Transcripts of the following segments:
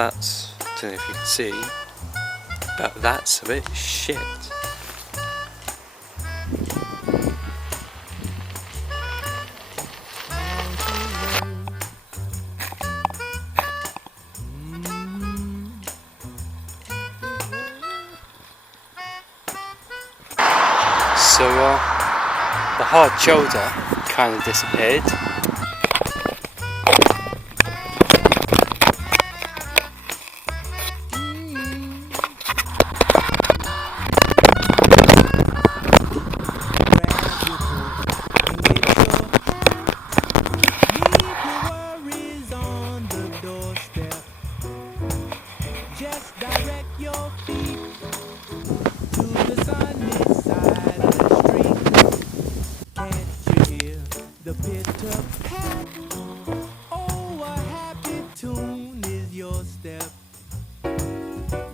that's, I don't know if you can see, but that's a bit shit. So the hard shoulder kind of disappeared.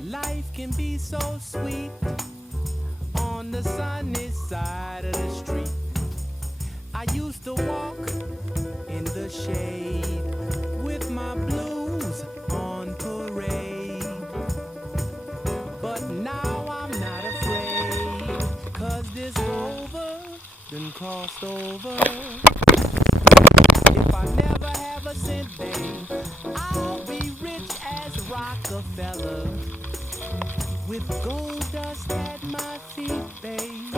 Life can be so sweet on the sunny side of the street. I used to walk in the shade with my blues on parade. But now I'm not afraid, 'cause this rover done crossed over. If I never have a cent, babe, I'll be rich as Rockefeller, with gold dust at my feet, babe,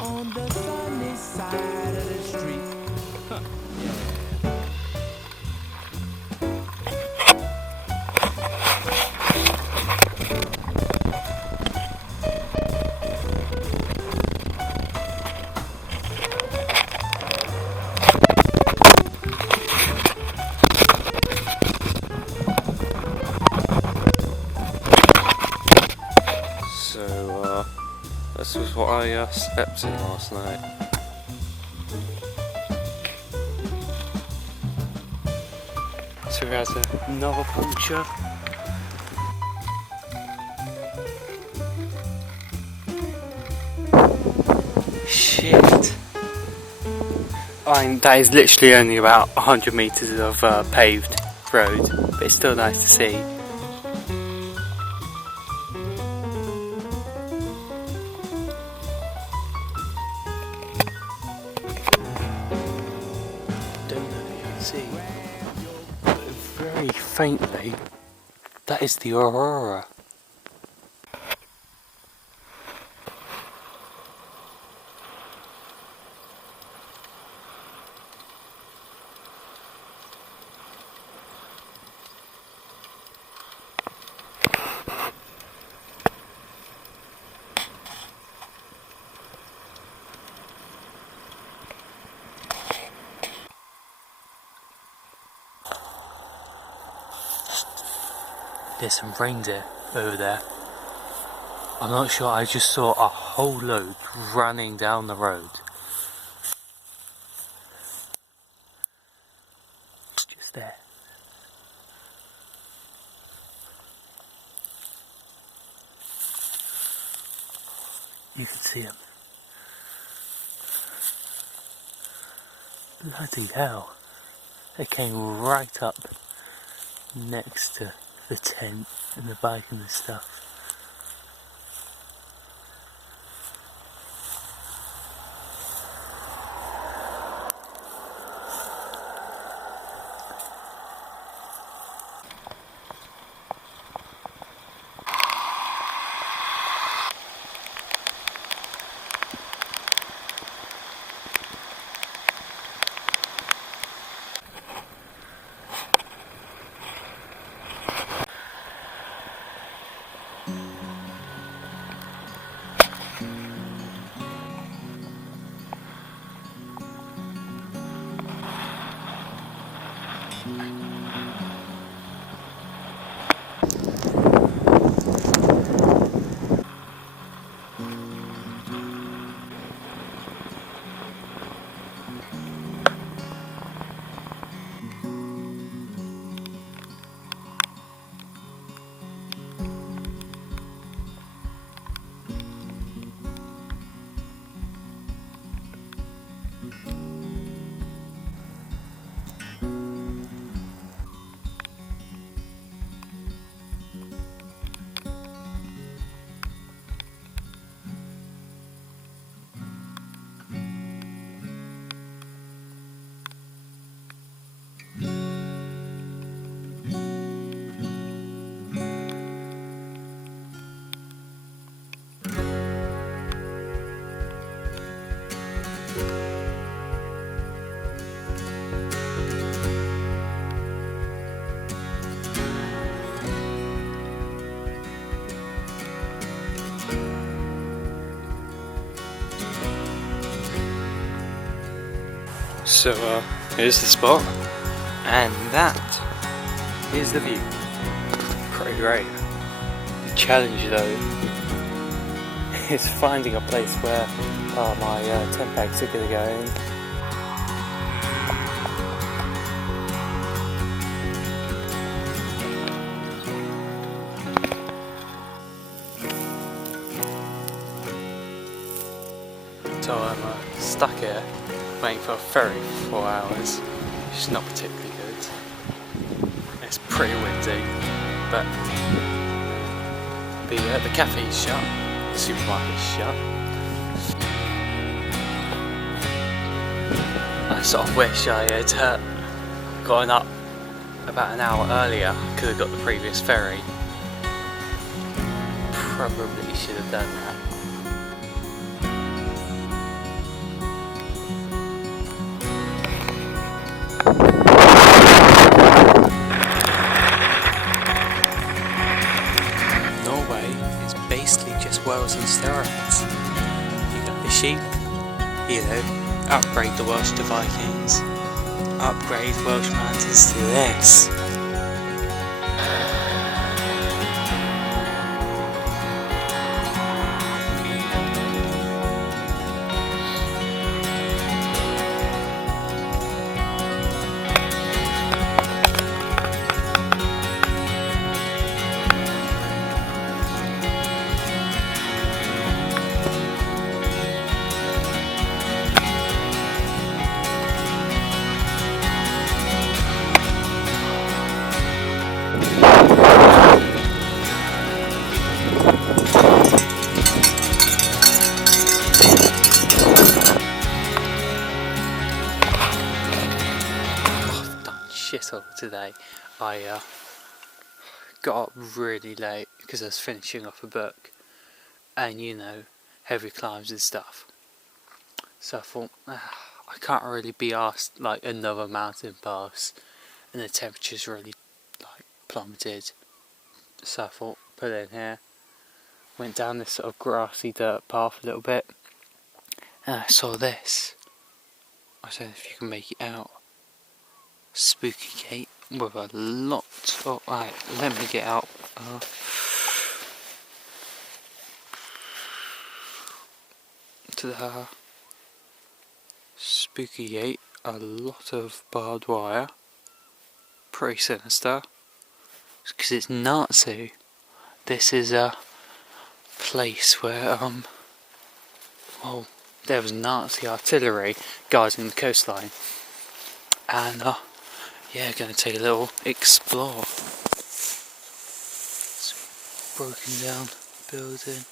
on the sunny side of the street. Huh. So this was what I slept in last night. So we had another puncture. Shit. I mean, that is literally only about 100 metres of paved road, but it's still nice to see. Don't know if you can see, but very faintly, that is the aurora. There's some reindeer over there. I'm not sure, I just saw a whole load running down the road. Just there. You can see them. Bloody hell. They came right up next to the tent and the bike and the stuff. So here's the spot, and that is the view. Pretty great. The challenge though is finding a place where my tent pegs are going to go in. So I'm stuck here waiting for a ferry for 4 hours, which is not particularly good. It's pretty windy, but the cafe's shut, the supermarket's shut. I sort of wish I had gotten up about an hour earlier, could have got the previous ferry. Probably should have done that. Basically just Wales on steroids. You got the sheep, you know, upgrade the Welsh to Vikings, upgrade Welsh mountains to this. Shit all today. I got up really late because I was finishing off a book, and you know, heavy climbs and stuff. So I thought I can't really be asked like another mountain pass, and the temperature's really like plummeted. So I thought put it in here. Went down this sort of grassy dirt path a little bit, and I saw this. I don't know if you can make it out. Spooky gate with a lot of... Right, let me get out. To the spooky gate, a lot of barbed wire. Pretty sinister. Because it's Nazi. This is a place where, well, there was Nazi artillery guarding the coastline. And, yeah, going to take a little explore. It's a broken down building.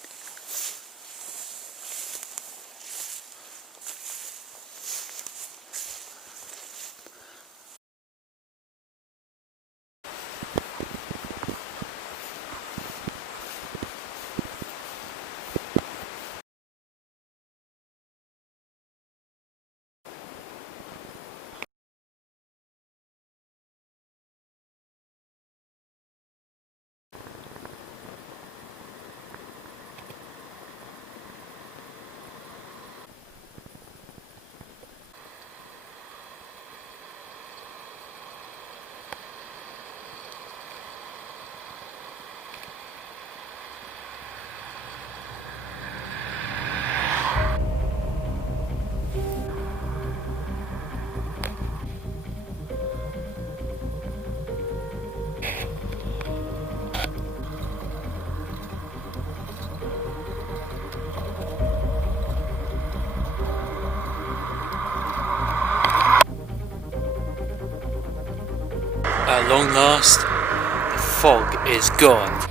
At long last, the fog is gone.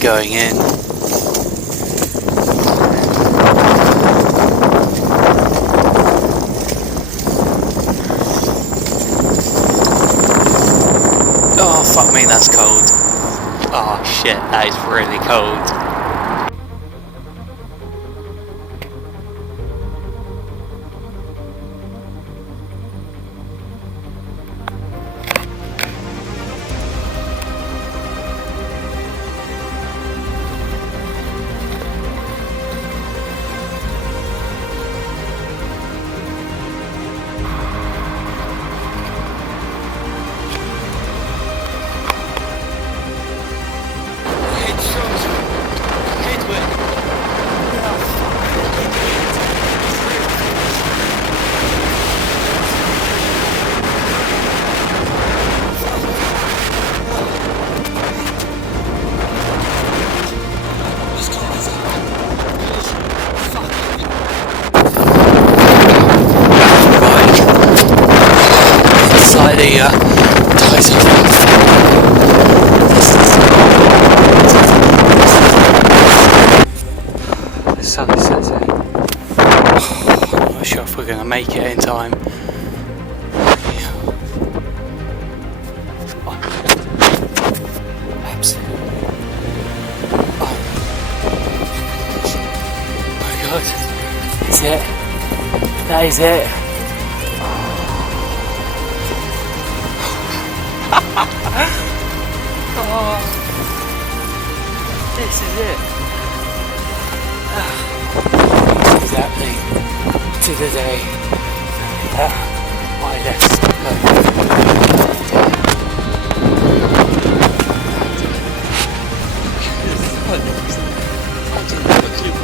going in. Oh fuck me, that's cold. Oh shit, that is really cold. Ties off. The sun is setting. I'm not sure if we're going to make it in time. Absolutely. Oh my god. Is it? That is it. Oh, this is it. Exactly to the day that I left Stockholm. I didn't have a clue